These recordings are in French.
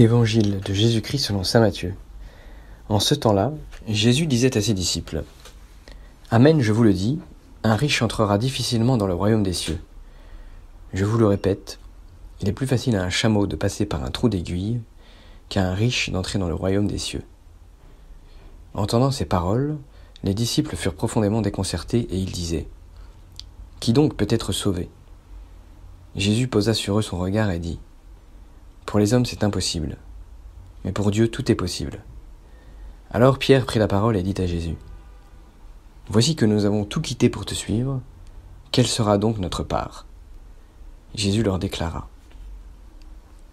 Évangile de Jésus-Christ selon saint Matthieu. En ce temps-là, Jésus disait à ses disciples : Amen, je vous le dis, un riche entrera difficilement dans le royaume des cieux. Je vous le répète, il est plus facile à un chameau de passer par un trou d'aiguille qu'à un riche d'entrer dans le royaume des cieux. Entendant ces paroles, les disciples furent profondément déconcertés et ils disaient : Qui donc peut être sauvé ? Jésus posa sur eux son regard et dit : Pour les hommes c'est impossible, mais pour Dieu tout est possible. Alors Pierre prit la parole et dit à Jésus : Voici que nous avons tout quitté pour te suivre, quelle sera donc notre part ? Jésus leur déclara :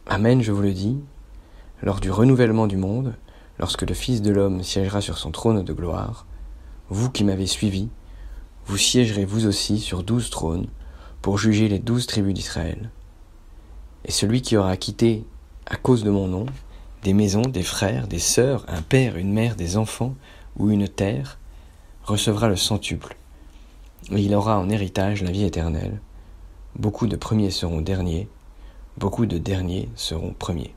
Amen, je vous le dis, lors du renouvellement du monde, lorsque le Fils de l'homme siégera sur son trône de gloire, vous qui m'avez suivi, vous siégerez vous aussi sur 12 trônes pour juger les 12 tribus d'Israël. Et celui qui aura quitté, à cause de mon nom, des maisons, des frères, des sœurs, un père, une mère, des enfants ou une terre, recevra le centuple, et il aura en héritage la vie éternelle. Beaucoup de premiers seront derniers, beaucoup de derniers seront premiers.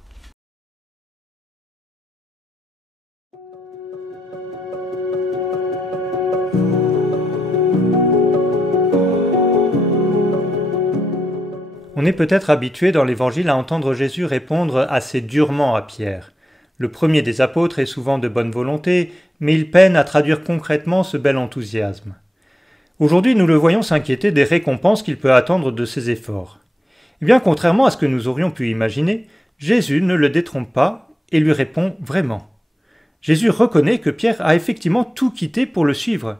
On est peut-être habitué dans l'Évangile à entendre Jésus répondre assez durement à Pierre. Le premier des apôtres est souvent de bonne volonté, mais il peine à traduire concrètement ce bel enthousiasme. Aujourd'hui, nous le voyons s'inquiéter des récompenses qu'il peut attendre de ses efforts. Eh bien, contrairement à ce que nous aurions pu imaginer, Jésus ne le détrompe pas et lui répond vraiment. Jésus reconnaît que Pierre a effectivement tout quitté pour le suivre,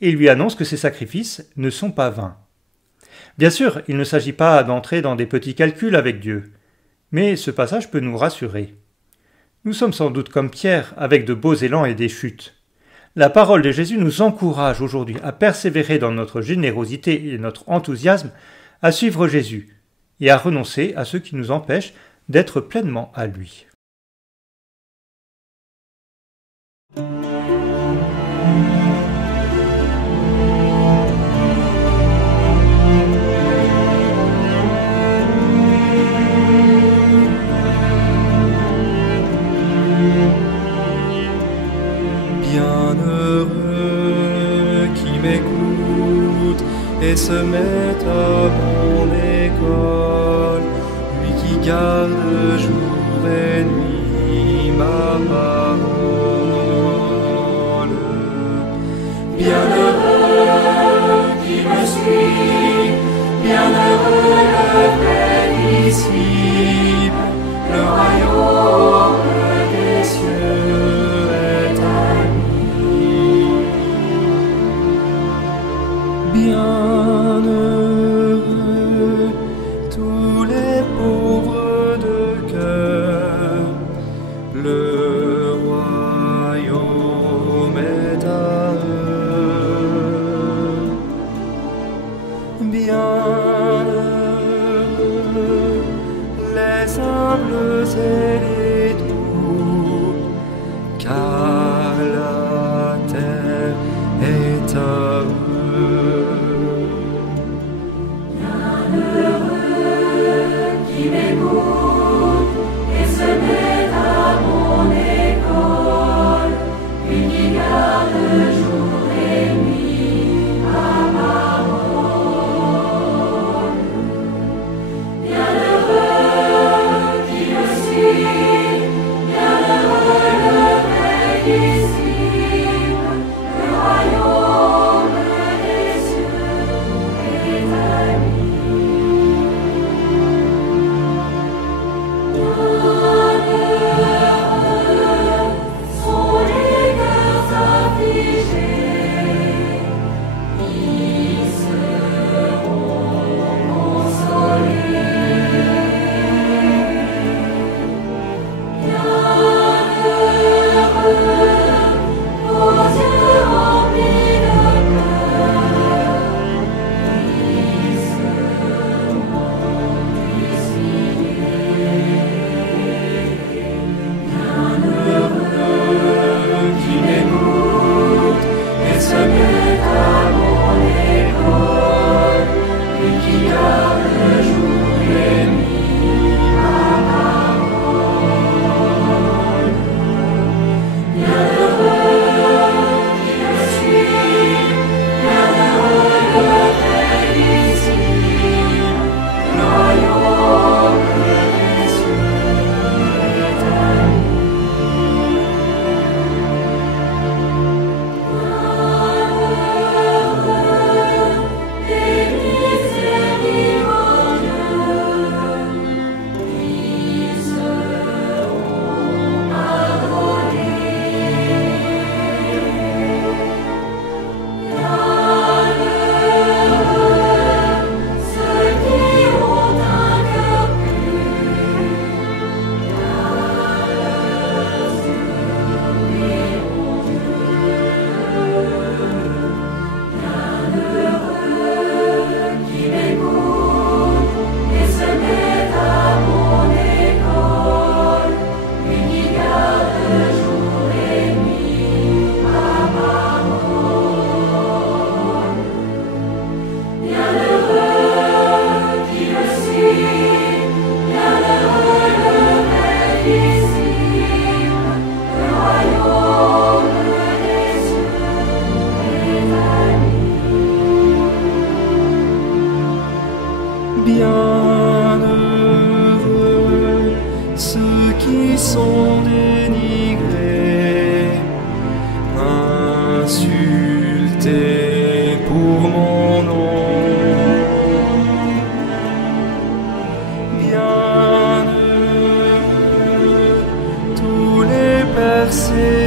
et lui annonce que ses sacrifices ne sont pas vains. Bien sûr, il ne s'agit pas d'entrer dans des petits calculs avec Dieu, mais ce passage peut nous rassurer. Nous sommes sans doute comme Pierre, avec de beaux élans et des chutes. La parole de Jésus nous encourage aujourd'hui à persévérer dans notre générosité et notre enthousiasme, à suivre Jésus et à renoncer à ce qui nous empêche d'être pleinement à lui. Bienheureux qui m'écoute et se met à mon école, lui qui garde jour et nuit ma parole. Bienheureux qui me suit, bienheureux le vrai disciple, le royaume des cieux est à lui. Bienheureux tous les pauvres de cœur, le royaume est à eux. Bienheureux les humbles et les doux, car la terre est à eux. Bienheureux qui m'écoute et se met à mon école, lui qui garde jour et nuit ma parole. Bienheureux qui me suit, bienheureux le vrai bercé